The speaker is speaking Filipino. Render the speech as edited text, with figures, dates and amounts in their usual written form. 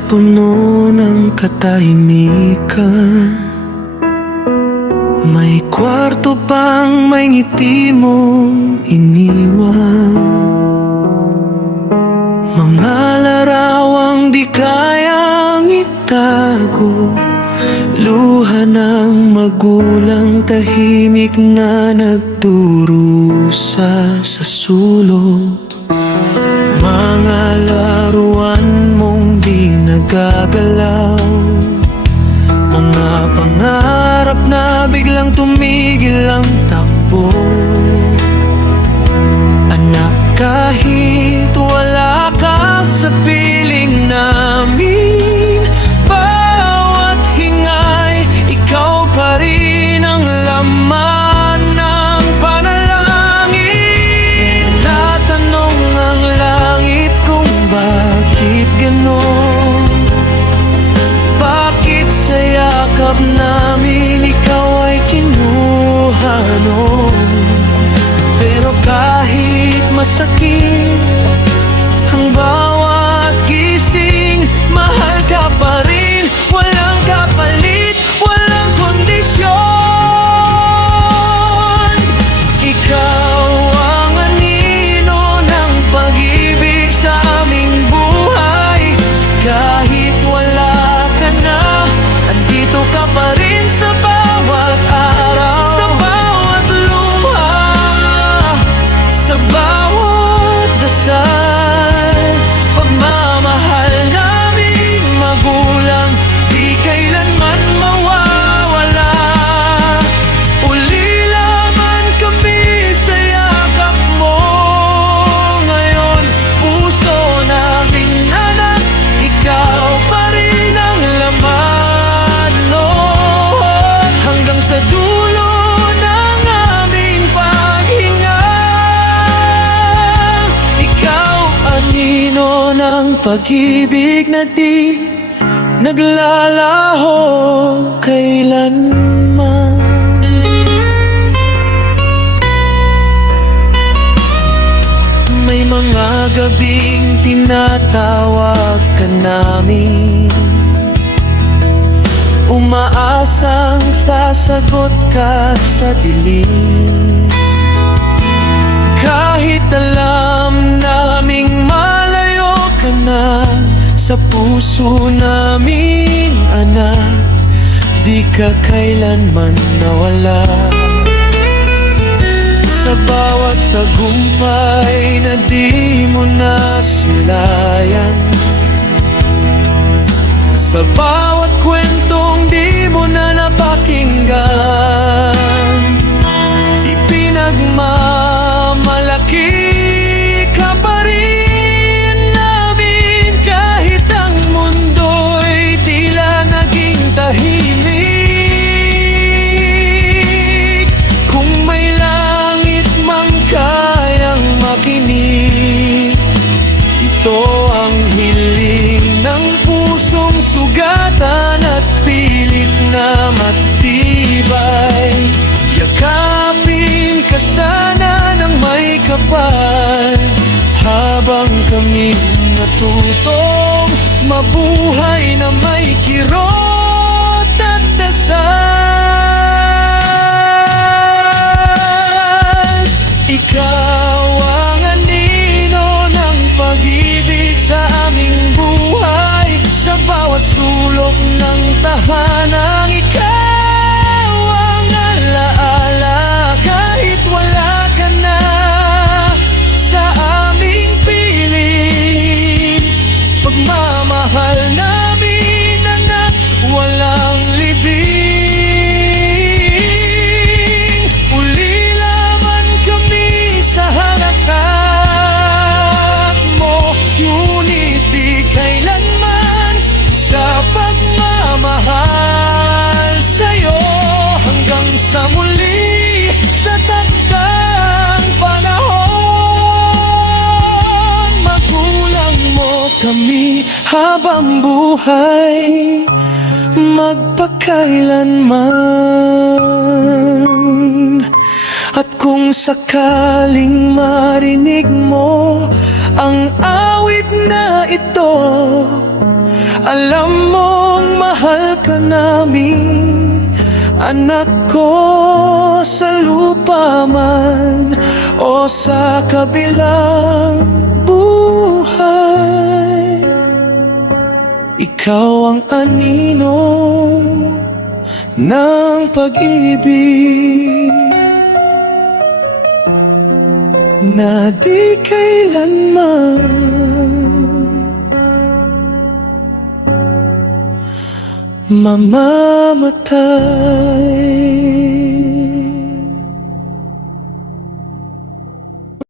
puno ng katahimikan, may kwarto pang may ngiti mong iniwan. Mga larawang di kayang itago, luha ng magulang tahimik na nagdurusa sa sulok. Mga laruan mong di nagagalaw, mga pangarap na biglang tumigil ang takbo. Anak, kahit wala ka sa piling namin, bawat hingay, ikaw pa rin ang laman ng panalangin. Natanong ang langit kung bakit ganon, bakit sa yakap namin ikaw ay kinuha noon. Pero kahit masakit ang bawat gising, mahal ka pa rin, walang kapalit, walang kondisyon. Ikaw ang anino ng pag-ibig sa aming buhay. Kahit wala ka na, andito ka pa rin sa bawat araw, sa bawat luha, sa bawat dasal. Pagmamahal naming magulang, di kailanman mawawala. Ulila man kami sa yakap mo ngayon, puso naming anak, ikaw pa rin ang laman, no? Hanggang sa dulo ng aming paghinga, ikaw anino ng pag-ibig na di naglalaho kailanman. May mga gabing tinatawag ka namin, umaasang sasagot ka sa dilim. Kahit alam naming malayo ka na, sa puso namin anak, di ka kailanman nawala. Sa bawat tagumpay na di mo nasilayan, sa bawat kwentong di mo na napakinggan, ipinagmamalaki ka pa rin namin. Kahit ang mundo'y tila naging tahimik, kung may langit mang kayang makinig, ito ang hiling ng pusong sugatan at pilit na matibay. Yakapin ka sana ng may kapal, habang kami natutong mabuhay na may kirot at dasal. Ikaw ang anino ng pag-ibig sa aming buhay, sa bawat sulok ng tahanang ikaw ang alaala. Kahit wala ka na sa aming piling, pagmamahal namin anak, walang libing. Ulila man kami sa harap mo, ngunit di kailanman sa pagmamahal sa'yo. Hanggang sa muli, sa takdang panahon, magulang mo kami habang buhay, magpakailanman. At kung sakaling marinig mo ang awit na ito, Alam mong mahal ka namin, anak ko, sa lupa man o sa kabilang buhay. Ikaw ang anino ng pag-ibig na di kailanman mamamatay.